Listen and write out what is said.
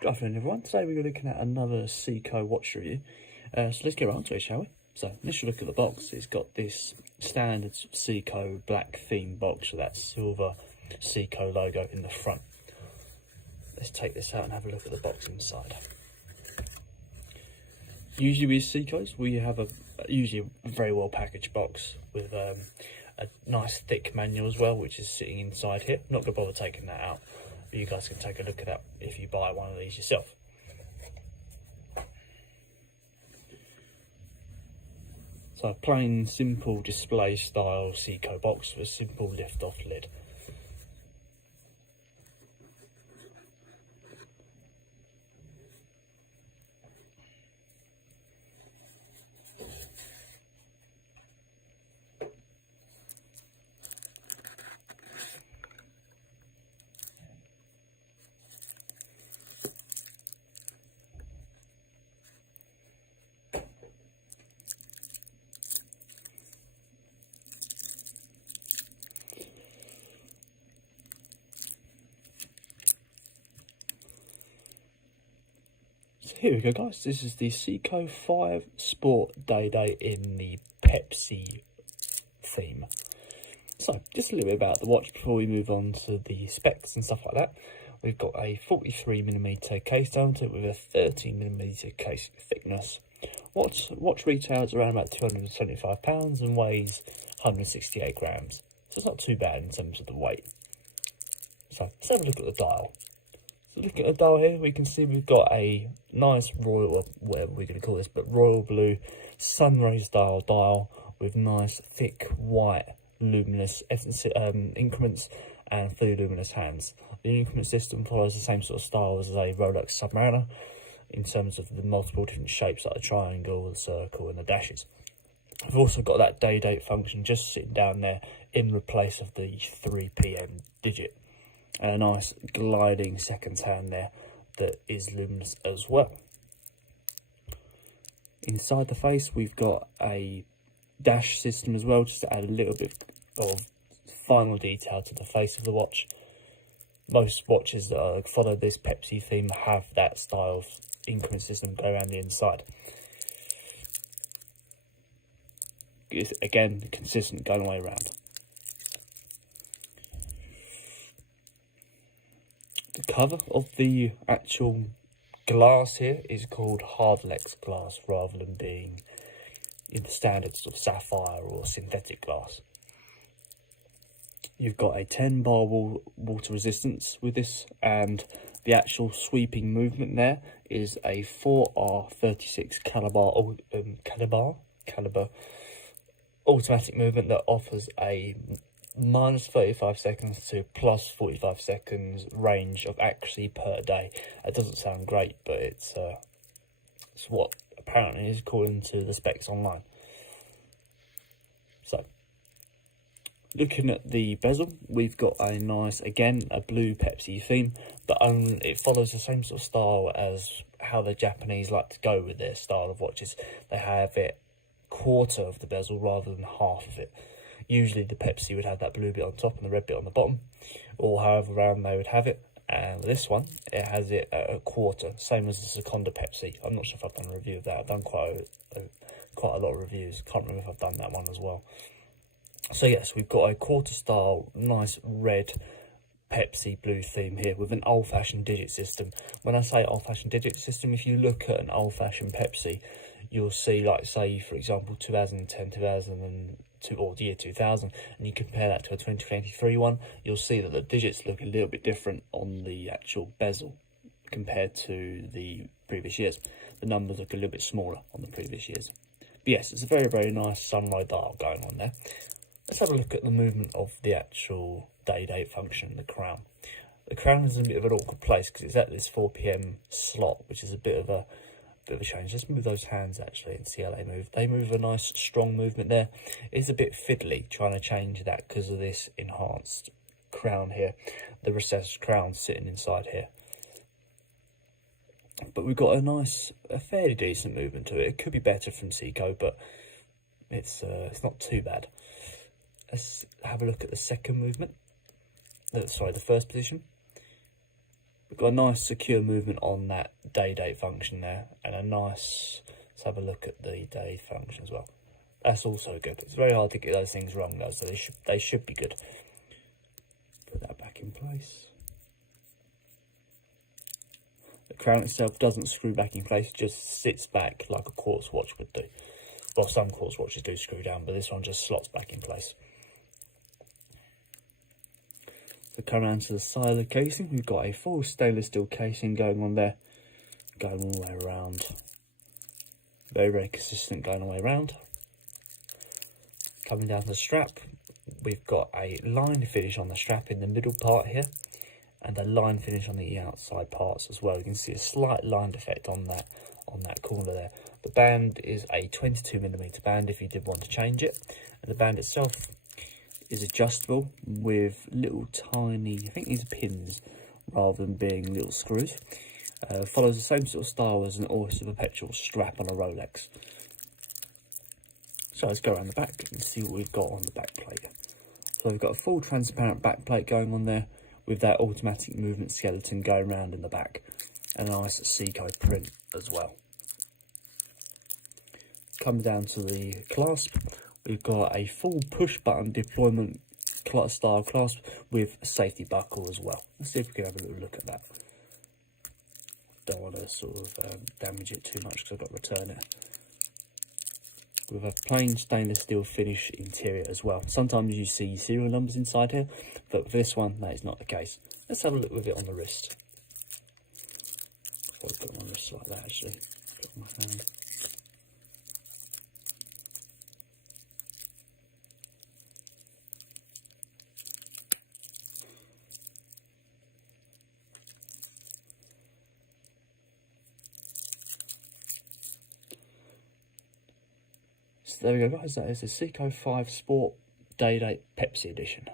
Good afternoon everyone, today we're looking at another Seiko watch review, so let's get on to it, shall we? So, initial look at the box. It's got this standard Seiko black theme box with that silver Seiko logo in the front. Let's take this out and have a look at the box inside. Usually with Seikos we have usually a very well packaged box with a nice thick manual as well, which is sitting inside here. I'm not going to bother taking that out. You guys can take a look at that if you buy one of these yourself. So plain simple display style Seiko box with a simple lift off lid. Here we go guys, this is the Seiko 5 Sport Daydate in the Pepsi theme. So, just a little bit about the watch before we move on to the specs and stuff like that. We've got a 43mm case down to it with a 13mm case thickness. Watch retails around about £275 and weighs 168 grams. So it's not too bad in terms of the weight. So, let's have a look at the dial. So look at the dial here, we can see we've got a nice royal, or whatever we're going to call this, but royal blue sunray style dial with nice thick white luminous increments and 3 luminous hands. The increment system follows the same sort of style as a Rolex Submariner in terms of the multiple different shapes like the triangle, the circle and the dashes. I've also got that day date function just sitting down there in the place of the 3 PM digit. And a nice gliding seconds hand there that is luminous as well. Inside the face we've got a dash system as well, just to add a little bit of final detail to the face of the watch. Most watches that follow this Pepsi theme have that style of increment system go around the inside. It's, again, consistent going all the way around. The cover of the actual glass here is called Hardlex glass rather than being in the standard sort of sapphire or synthetic glass. You've got a 10 bar water resistance with this, and the actual sweeping movement there is a 4R36 caliber automatic movement that offers a minus 35 seconds to plus 45 seconds range of accuracy per day. It doesn't sound great, but it's what apparently is according to the specs online. So, looking at the bezel, we've got a nice, again, a blue Pepsi theme, but it follows the same sort of style as how the Japanese like to go with their style of watches. They have it quarter of the bezel rather than half of it. Usually the Pepsi would have that blue bit on top and the red bit on the bottom, or however round they would have it. And this one, it has it at a quarter, same as the Sekonda Pepsi. I'm not sure if I've done a review of that. I've done quite a lot of reviews. Can't remember if I've done that one as well. So yes, we've got a quarter style, nice red Pepsi blue theme here with an old-fashioned digit system. When I say old-fashioned digit system, if you look at an old-fashioned Pepsi, you'll see, like, say, for example, 2010, 2002, or the year 2000, and you compare that to a 2023 one, you'll see that the digits look a little bit different on the actual bezel compared to the previous years. The numbers look a little bit smaller on the previous years. But yes, it's a very, very nice sunrise dial going on there. Let's have a look at the movement of the actual day date function, the crown. The crown is in a bit of an awkward place because it's at this 4 PM slot, which is a bit of a change. Let's move those hands actually and see how they move. They move a nice strong movement there. It's a bit fiddly trying to change that because of this enhanced crown here, the recessed crown sitting inside here. But we've got a fairly decent movement to it. It could be better from Seiko, but it's not too bad. Let's have a look at the second movement. Sorry, the first position. We've got a nice secure movement on that day date function there, and a nice, let's have a look at the day function as well. That's also good. It's very hard to get those things wrong though, so they should be good. Put that back in place. The crown itself doesn't screw back in place, just sits back like a quartz watch would do. Well, some quartz watches do screw down, but this one just slots back in place. So come around to the side of the casing, we've got a full stainless steel casing going on there, going all the way around. Very, very consistent going all the way around. Coming down to the strap, we've got a line finish on the strap in the middle part here, and a line finish on the outside parts as well. You can see a slight line defect on that corner there. The band is a 22mm band if you did want to change it, and the band itself is adjustable with little tiny, I think these are pins rather than being little screws. Follows the same sort of style as an Oyster Perpetual strap on a Rolex. So let's go around the back and see what we've got on the back plate. So we've got a full transparent back plate going on there with that automatic movement skeleton going around in the back, and a nice Seiko print as well. Coming down to the clasp, we've got a full push button deployment style clasp with a safety buckle as well. Let's see if we can have a little look at that. Don't want to sort of damage it too much because I've got to return it. With a plain stainless steel finish interior as well. Sometimes you see serial numbers inside here, but for this one, that is not the case. Let's have a look with it on the wrist. I've got it on the wrist like that actually. Put it on my hand. So there we go guys, that is the Seiko 5 Sport Daydate Pepsi edition.